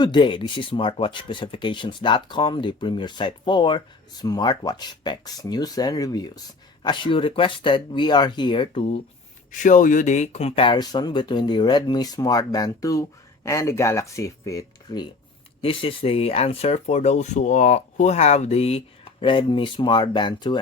Good day, this is smartwatchspecifications.com, the premier site for smartwatch specs, news, and reviews. As you requested, we are here to show you the comparison between the Redmi Smartband 2 and the Galaxy Fit 3. This is the answer for those who have the Redmi Smartband 2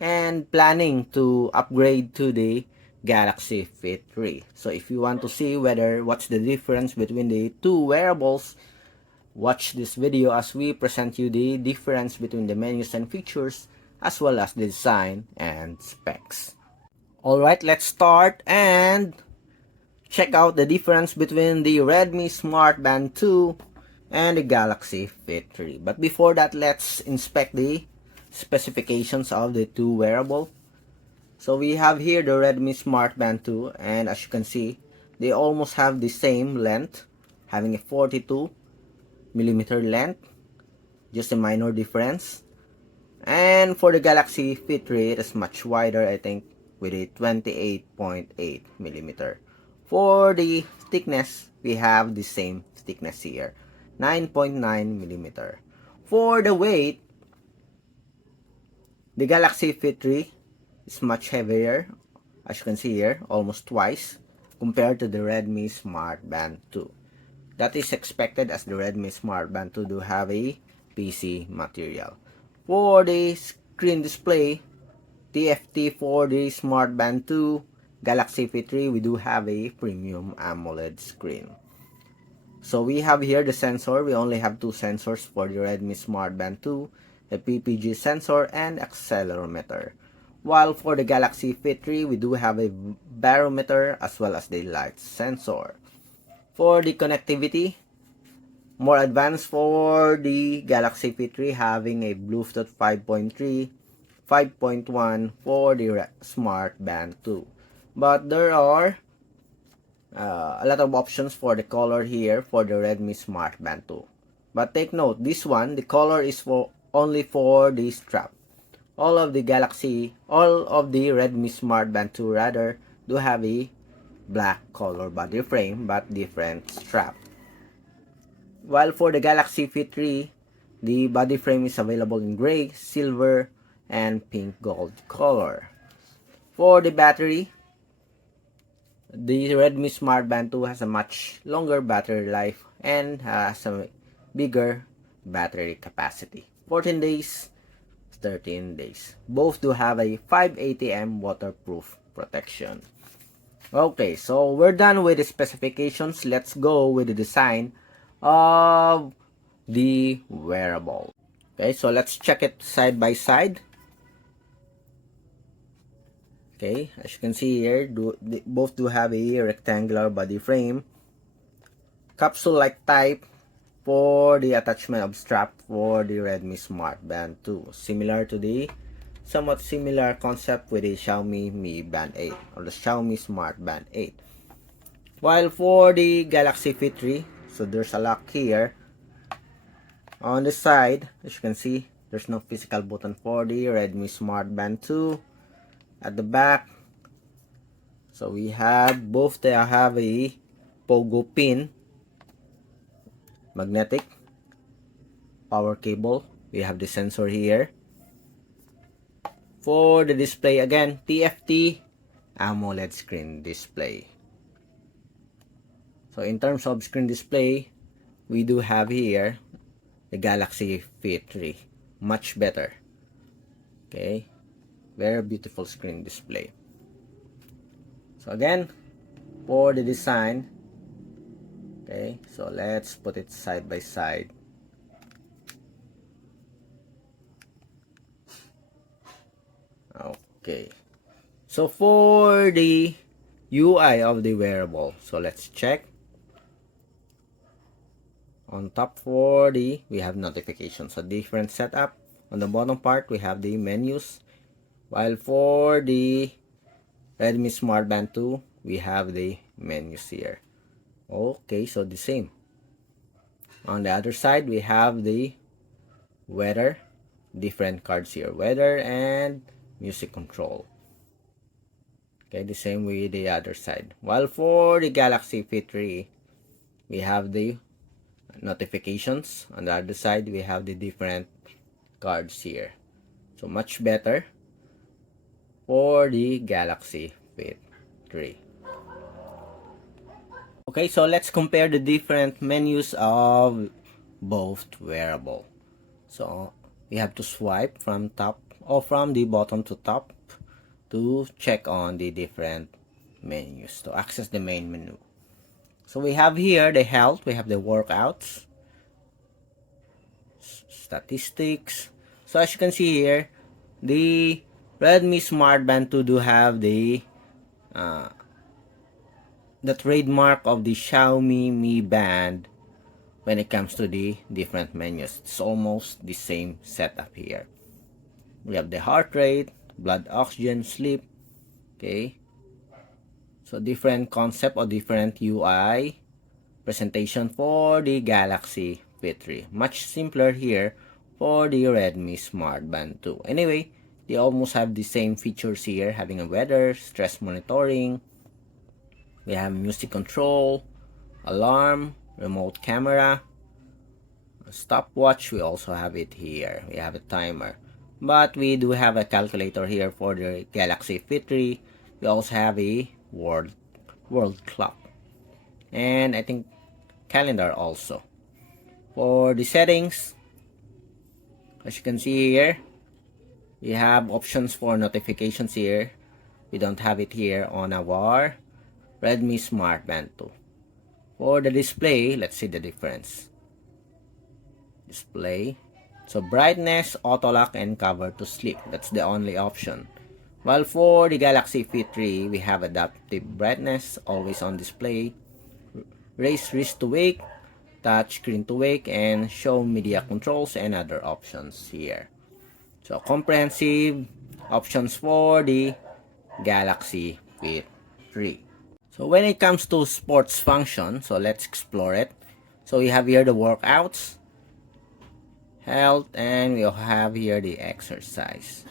and planning to upgrade to the Galaxy Fit 3. So if you want to see what's the difference between the two wearables, watch this video as we present you the difference between the menus and features as well as the design and specs. Alright, let's start and check out the difference between the Redmi Smartband 2 and the Galaxy Fit 3. But before that, let's inspect the specifications of the two wearables. So we have here the Redmi Smartband 2, and as you can see, they almost have the same length, having a 42mm length, just a minor difference. And for the Galaxy Fit 3, it is much wider, I think, with a 28.8mm. For the thickness, we have the same thickness here, 9.9mm. For the weight, the Galaxy Fit 3 is much heavier, as you can see here, almost twice compared to the Redmi Smartband 2. That is expected as the Redmi Smartband 2 do have a PC material. For the screen display, TFT for the Smartband 2, Galaxy Fit 3, we do have a premium AMOLED screen. So we have here the sensor. We only have two sensors for the Redmi Smartband 2, a PPG sensor and accelerometer. While for the Galaxy Fit 3, we do have a barometer as well as the light sensor. For the connectivity, more advanced for the Galaxy Fit 3, having a Bluetooth 5.3, 5.1 for the Smartband 2. But there are a lot of options for the color here for the Redmi Smartband 2. But take note, this one, the color is only for the strap. All of the Redmi Smartband 2 rather do have a black color body frame but different strap. While for the Galaxy Fit 3, the body frame is available in gray, silver, and pink gold color. For the battery, the Redmi Smartband 2 has a much longer battery life and has a bigger battery capacity. 14 days, 13 days. Both do have a 580 waterproof protection. Okay, so we're done with the specifications. Let's go with the design of the wearable. Okay, so let's check it side by side. Okay, as you can see here, both do have a rectangular body frame, capsule-like type for the attachment of strap for the Redmi Smartband 2, somewhat similar concept with the Xiaomi Mi Band 8 or the Xiaomi Smart Band 8. While for the Galaxy Fit 3, so there's a lock here. On the side, as you can see, there's no physical button for the Redmi Smartband 2. At the back, so we have both. They have a pogo pin, magnetic power cable. We have the sensor here. For the display, again, TFT AMOLED screen display. So in terms of screen display, we do have here the Galaxy Fit 3, much better. Okay, very beautiful screen display. So again, for the design, okay, so let's put it side by side. Okay, so for the UI of the wearable, so let's check. On top we have notifications, so different setup. On the bottom part, we have the menus. While for the Redmi Smartband 2, we have the menus here. Okay, so the same. On the other side, we have the weather, different cards here, weather and music control. Okay, the same with the other side. While for the Galaxy Fit 3, we have the notifications. On the other side, we have the different cards here. So much better for the Galaxy Fit 3. Okay, so let's compare the different menus of both wearable. So we have to swipe from top or from the bottom to top to check on the different menus to access the main menu. So we have here the health, we have the workouts, statistics. So as you can see here, the Redmi Smartband 2 do have uh, the trademark of the Xiaomi Mi Band when it comes to the different menus. It's almost the same setup here. We have the heart rate, blood oxygen, sleep. Okay, so different concept or different UI presentation for the Galaxy Fit 3. Much simpler here for the Redmi Smartband 2. Anyway, they almost have the same features here, having a weather, stress monitoring. We have music control, alarm, remote camera, stopwatch. We also have it here. We have a timer. But we do have a calculator here for the Galaxy Fit 3. We also have a world clock. And I think calendar also. For the settings, as you can see here, we have options for notifications here. We don't have it here on our Redmi Smartband 2. For the display, let's see the difference. Display. So brightness, auto lock, and cover to sleep. That's the only option. While for the Galaxy Fit 3, we have adaptive brightness, always on display, raise wrist to wake, touch screen to wake, and show media controls and other options here. So comprehensive options for the Galaxy Fit 3. So when it comes to sports function, so let's explore it. So we have here the workouts, health, and we have here the exercise.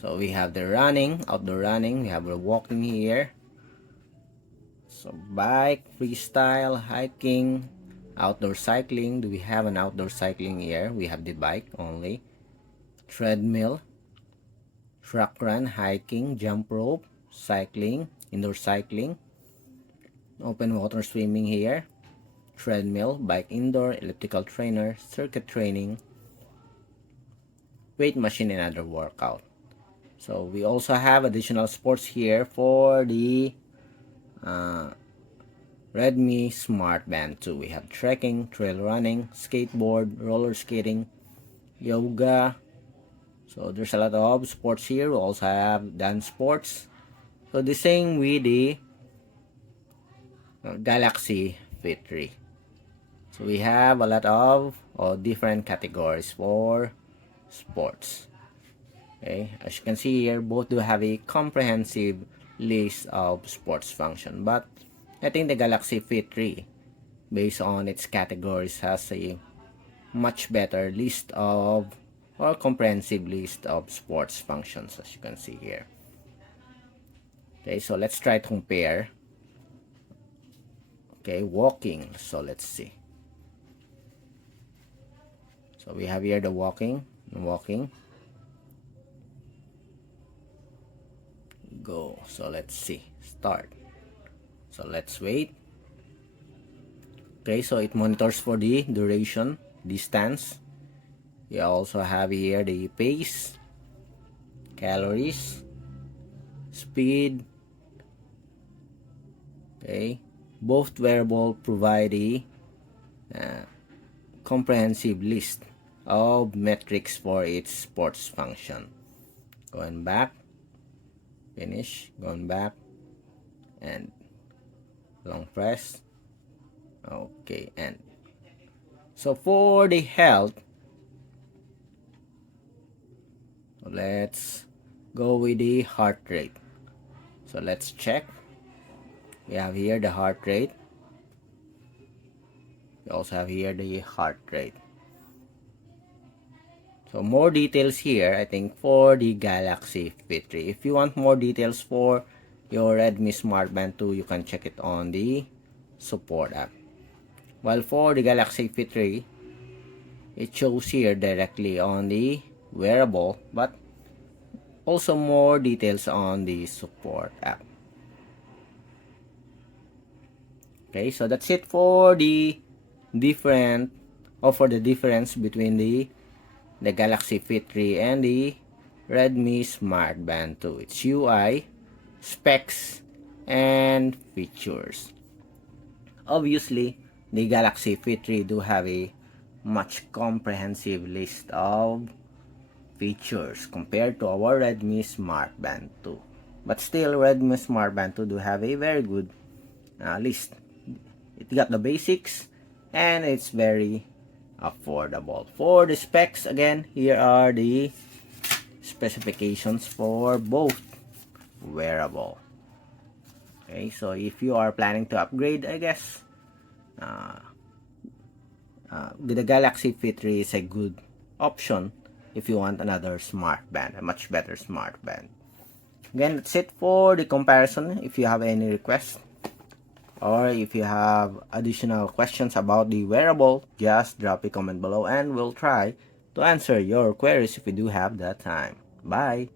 So we have the running, outdoor running, we have the walking here. So bike, freestyle, hiking, outdoor cycling. Do we have an outdoor cycling here? We have the bike only. Treadmill, track run, hiking, jump rope, cycling, indoor cycling, open water swimming here, treadmill, bike indoor, elliptical trainer, circuit training, weight machine, and other workout. So we also have additional sports here for the Redmi Smartband 2. We have trekking, trail running, skateboard, roller skating, yoga. So there's a lot of sports here. We also have dance sports. So the same with the Galaxy Fit 3. So we have a lot of different categories for sports. Okay, as you can see here, both do have a comprehensive list of sports function, but I think the Galaxy Fit 3, based on its categories, has a much better list of or comprehensive list of sports functions, as you can see here. Okay, so let's try to compare. Okay, walking. So let's see. So we have here the walking. Go. So let's see. Start. So let's wait. Okay, so it monitors for the duration, distance. We also have here the pace, calories, speed. Okay, both wearable provide a comprehensive list of metrics for its sports function. Going back, finish, going back, and long press. Okay, and so for the health, let's go with the heart rate. So let's check. We have here the heart rate. We also have here the heart rate. So more details here, I think, for the Galaxy Fit 3. If you want more details for your Redmi Smartband 2, you can check it on the support app. While for the Galaxy Fit 3, it shows here directly on the wearable, but also more details on the support app. Okay, so that's it for the difference between the Galaxy Fit 3 and the Redmi Smartband 2. Its UI, specs, and features. Obviously, the Galaxy Fit 3 do have a much comprehensive list of features compared to our Redmi Smartband 2. But still, Redmi Smartband 2 do have a very good list. It got the basics and it's very affordable. For the specs, again, here are the specifications for both wearable. Okay, so if you are planning to upgrade, I guess the Galaxy Fit 3 is a good option if you want another smart band, a much better smart band. Again, that's it for the comparison. If you have any requests or if you have additional questions about the wearable, just drop a comment below and we'll try to answer your queries if we do have that time. Bye!